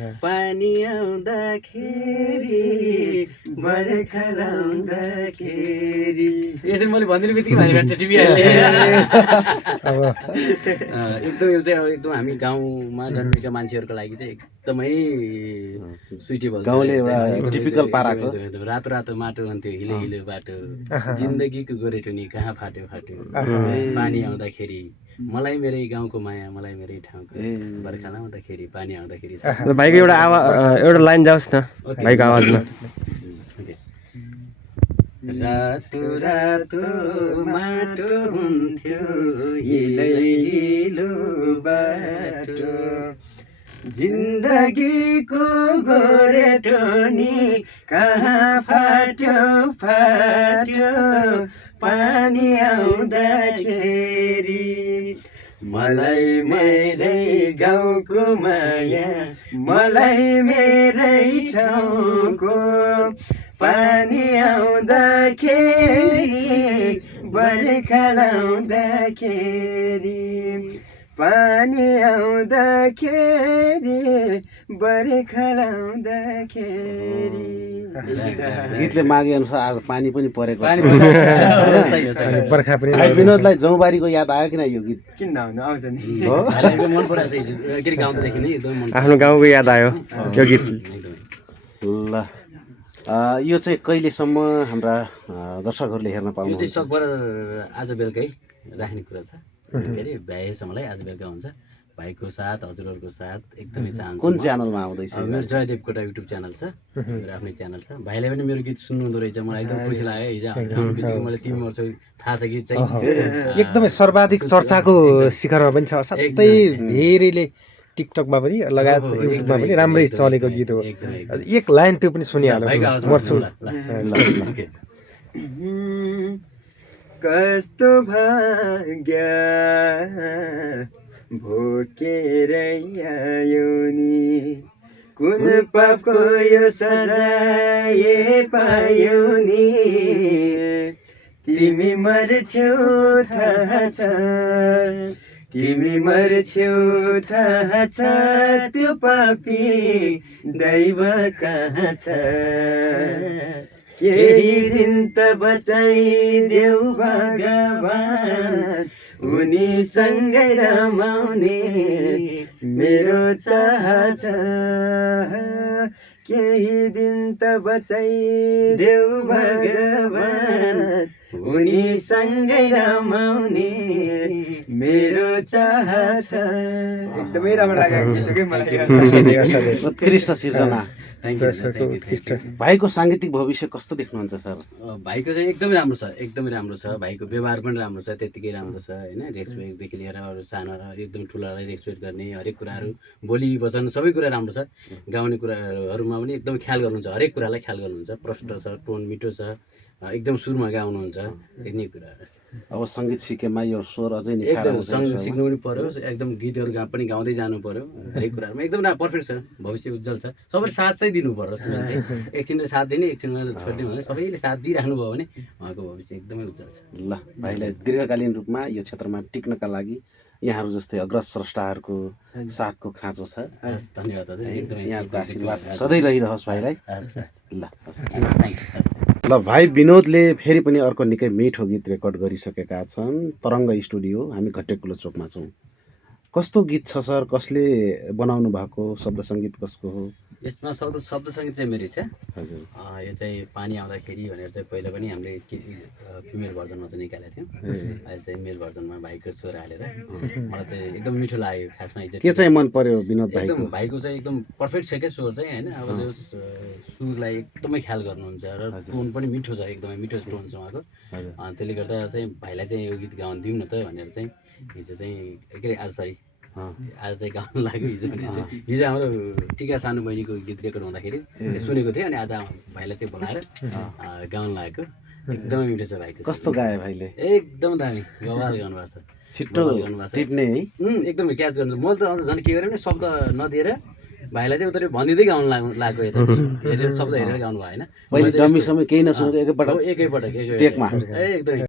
पानी आउँदाखेरि बर्खा लाउँदाखेरि यसरी मैले भनिदिने बित्तिकै भाइबाट टिपिहाल्ने एकदम यो चाहिँ एकदम हामी गाउँमा जन्मेका मान्छेहरूको लागि चाहिँ एकदमै सुइटेबल गाउँले एउटा टिपिकल पाराको रातो रातो माटो हुन्थ्यो हिले हिले बाटो जिन्दगीको गोरेटो नि कहाँ फाट्यो फाट्यो पानी आउँदाखेरि मलाई मेरै गाउँको माया मलाई मेरै ठाउँको बर्खा लाउँदाखेरि पानी आउँदाखेरि भाइको एउटा लाइन जाओस् न भाइको आवाजमा रातो रातो माटो हुन्थ्यो हिलै हिलो बाटो जिन्दगीको गोरेटो नि कहाँ फाट्यो फाट्यो पानी आउँदाखेरि मलाई मेरै गाउँको माया मलाई मेरै ठाउँको पानी आउँदाखेरि बर्खा लाउँदाखेरि पानी आउँदाखेरि बर्खा लाउँदाखेरि गीतले मागे अनुसार आज पानी पनि परेको छ बर्खा पनि विनोदलाई जौबारीको याद आयो किन यो गीत किन नआउनु आउँछ नि मन पराएको गाउँदेखि नै एकदम आफ्नो गाउँको याद आयो यो गीत ल यो चाहिँ कहिलेसम्म हाम्रा दर्शकहरूले हेर्न पाउनु यो चाहिँ सकभर आज बेलुकै राख्ने कुरा छ के अरे भ्याएसम्मलाई आज बेलुका हुन्छ भाइको साथ हजुरहरूको साथ एकदमै चाहन्छु कुन च्यानलमा आउँदैछ मेरो जयदेव कोटा युट्युब च्यानल छ मेरो आफ्नै च्यानल छ भाइलाई पनि मेरो गीत सुन्नुहुँदो रहेछ मलाई एकदम खुसी लाग्यो हिजो आउनु बित्तिकै मलाई 3 वर्ष थाहा छ गीत चाहिँ एकदमै सर्वाधिक चर्चाको शिखरमा पनि छ सबै धेरैले टिकटकमा पनि लगायत युट्युबमा पनि राम्रै चलेको गीत हो एक लाइन त्यो पनि सुनिहाल्नु मर्छु कस्तो भाग्य भोकेर आयो नि कुन पापको यो सजाय पायो नि तिमी मर्छौ थाहा छ तिमी मर्छौ थाहा छ त्यो पापी दैव कहाँ छ केही दिन त बचाइदेऊ भगवान उनीसँगै रमाउने मेरो चाह छ केही दिन त बचाइदेऊ भगवान उनीसँगै रमाउने मेरो चाह छ एकदमै राम्रो लाग्यो मलाई उत्कृष्ट सिर्जना भाइको साङ्गीतिक भविष्य कस्तो देख्नुहुन्छ सर भाइको चाहिँ एकदमै राम्रो छ एकदमै राम्रो छ भाइको व्यवहार पनि राम्रो छ त्यतिकै राम्रो छ होइन रेस्पेक्टदेखि लिएर अरू सानो एकदम ठुलालाई रेस्पेक्ट गर्ने हरेक कुराहरू बोली वचन सबै कुरा राम्रो छ गाउने कुराहरूमा पनि एकदम ख्याल गर्नुहुन्छ हरेक कुरालाई ख्याल गर्नुहुन्छ प्रष्ट छ टोन मिठो छ एकदम सुरमा गाउनुहुन्छ यिनै कुराहरू अब सङ्गीत सिकेमा यो स्वर अझै एकदम सङ्गीत सिक्नु पनि पर्यो एकदम गीतहरू पनि गाउँदै जानु पर्यो हरेक कुराहरूमा एकदम पर्फेक्ट छ भविष्य उज्जवल छ सबैले साथ चाहिँ दिनु पर्यो एकछिनले साथ दिने एकछिनमा छोड्ने भने सबैले साथ दिइराख्नु भयो भने उहाँको भविष्य एकदमै उज्जवल छ ल भाइलाई दीर्घकालीन रूपमा यो क्षेत्रमा टिक्नका लागि यहाँहरू जस्तै अग्रज स्रष्टाहरूको साथको खाँचो छ धन्यवाद एकदमै यहाँको आशीर्वाद सधैँ रहिरहोस् भाइलाई ल ल भाइ विनोदले फेरि पनि अर्को निकै मिठो गीत रेकर्ड गरिसकेका छन् तरङ्ग स्टुडियो हामी घट्टेकुलो चोकमा छौँ कस्तो गीत छ सर कसले बनाउनु भएको शब्द सङ्गीत कसको हो यसमा शब्द सङ्गीत चाहिँ मेरो छ हजुर यो चाहिँ पानी आउँदाखेरि भनेर चाहिँ पहिला पनि हामीले फिमेल भर्जनमा चाहिँ निकालेको थियौँ अहिले चाहिँ मेल भर्जनमा भाइको स्वर हालेर मलाई चाहिँ एकदम मिठो लाग्यो खासमा के चाहिँ मन पर्यो विनोद भाइको एकदम भाइको चाहिँ एकदम पर्फेक्ट छ क्या स्वर चाहिँ होइन अब त्यो सुरलाई एकदमै ख्याल गर्नुहुन्छ र टोन पनि मिठो छ एकदमै मिठो टोन छ उहाँको त्यसले गर्दा चाहिँ भाइलाई चाहिँ यो गीत गाउन दिउँ न त भनेर चाहिँ हिजो चाहिँ के अरे आज चाहिँ गाउनु लाग्यो हिजो हाम्रो टिका सानो बहिनीको गीत रेकर्ड हुँदाखेरि सुनेको थिएँ अनि आज भाइलाई चाहिँ बोलाएर गाउनु लागेको एकदमै मिठो छ भाइको कस्तो गायो भाइले एकदम दामी गवाल गाउनुभएको छ छिट्टो टिप्ने है एकदमै क्याच गर्नु मैले त अझ झन् के गरेँ भने शब्द नदिएर भाइलाई चाहिँ उता भनिदिँदै गाउनु लाग्यो यता हेरेर शब्द हेरेर गाउनु भयो होइन पहिले डमी समय केही नसुनेको एकैपटक एकैपटक टेकमा एकदमै